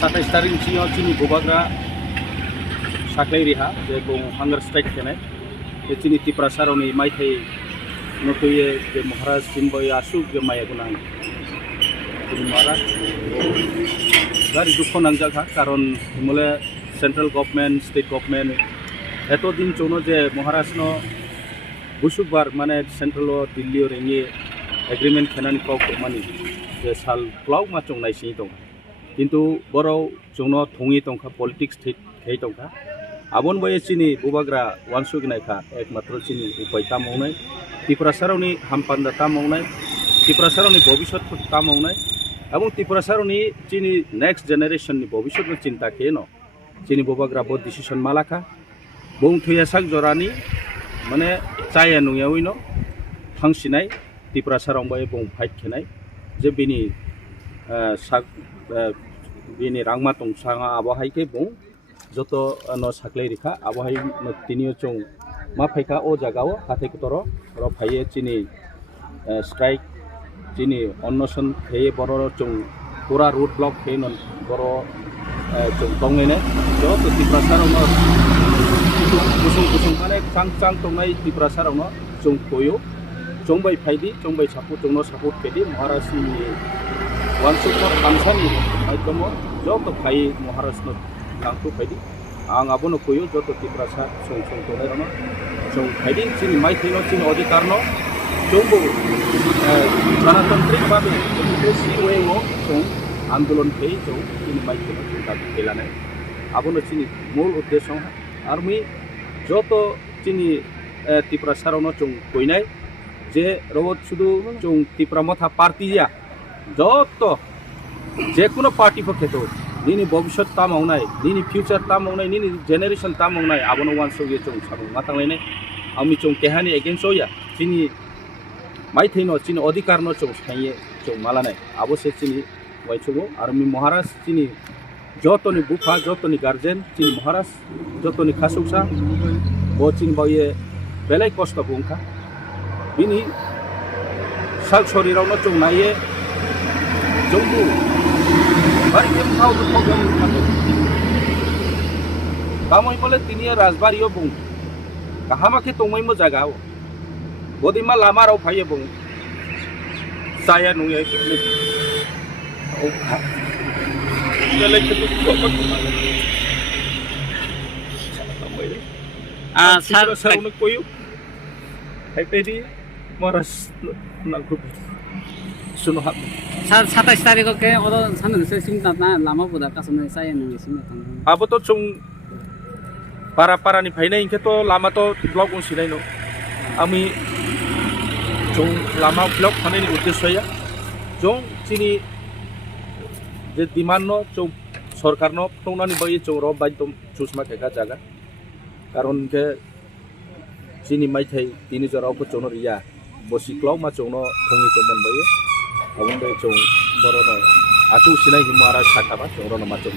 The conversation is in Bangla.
27 tarik siang cini bubagra saklai riha je bong hunger strike kenai cini Tipra saroni mai thai notuye je Maharaj Simboy asuk je maya gunang cini Maharaj dari dukho nangjaka karon mule central government state government eto din chono je Maharaj no busukbar mane central o Delhi o rengi agreement khenani kok mani je sal plau ma chong nai si tong কিন্তু বড় জন্য থঙি টংকা পলিটিক্স থৈ টংকা আবন বয়ে চিনি বুবাগ্রা ওয়ানসুক নাইখা একমাত্র চিনি উপায় তা মাवनाय ত্রিপুরা সারনি হামপান্দা তা মাवनाय ত্রিপুরা সারনি ভবিষ্যৎ তা মাवनाय এবং ত্রিপুরা সারনি চিনি নেক্সট জেনারেশননি ভবিষ্যৎ চিন্তা কেন চিনি বুবাগ্রা বড় ডিসিশন মালাখা বং থুয়া সাক জরানি মানে চায়া নুয়াউইনো ফাংसिनाय ত্রিপুরা সারং বয়ে বং ফাইট খেনাय যে বিনি সাক bini rangma tongsanga abahai ke bong joto no saklai rikha abahai no tinio chong ma phaika o jagao Hathai Kotoro ro phaiye chini strike chini onnoson kheye boro chong pura road block khe non boro chong tongne joto Tipra sarong kusung mane chang tongnai Tipra sarong chong koyo chongbai phaidi chongbai support kedi Maharaj wansukno kamsani aitomo joto khai Maharashno langtu phaidi ang abono koyo joto Tipra sa song tonairano song phaidi chini mai thino chini odikarno chombo ganatantric bhabe democracy way o song andolon phei chong chini mai thino chunta kelane abono chini mul uddesho army joto chini Tipra sarono chong koinai je robot শুধু চং Tipra Motha party ya যত যে কোনো পার্টি পক্ষে তো নিনি ভবিষ্যৎ তা মাवनाय নিনি ফিউচার তা মাवनाय নিনি জেনারেশন তা मावनाय আবনো ওয়ান সগে চং সাবং মাতাংলাইনে আমি চং কেহানি এগেইনস্ট হইয়া চিনি মাইথেনো চিনি অধিকার ন চং সাইয়ে চং মালানাय আবশ্যে চিনি ওয়াইছগো আর মি মহারাজ চিনি যতনি বুফা যতনি গার্জেন চিনি মহারাজ যতনি খাসুকসা ব চিনি বয়ে বেলাই কষ্ট বুংখা বিনি সাক শরীরাवनो চং নাইয়ে jongbu bari kem thau du program mate kamoi bole tinia rajbario bung kahama ke tongmai mo jaga o bodima lama rau phaiye bung saya nuye o kha jale ke tu kokot sar sarone koyu hai pedi moras nangku suno hap Sar 27 tarik ke odo sanan se simta na lama buda kasone saya nang simta tang abo to chung para ni phainai ke to lama to blog un sinai no ami chung lama blog phane ni uddeshoya jong chini je demand no chung sarkar no tongnani bai chung ro bai tom chusma ke jaga karon ke chini mai thai tini jorao ko chono ria bosi klok ma chung no thongi to mon bai abon bai chung boro no achu sinai hi Maharaj sakaba chung ro no ma chung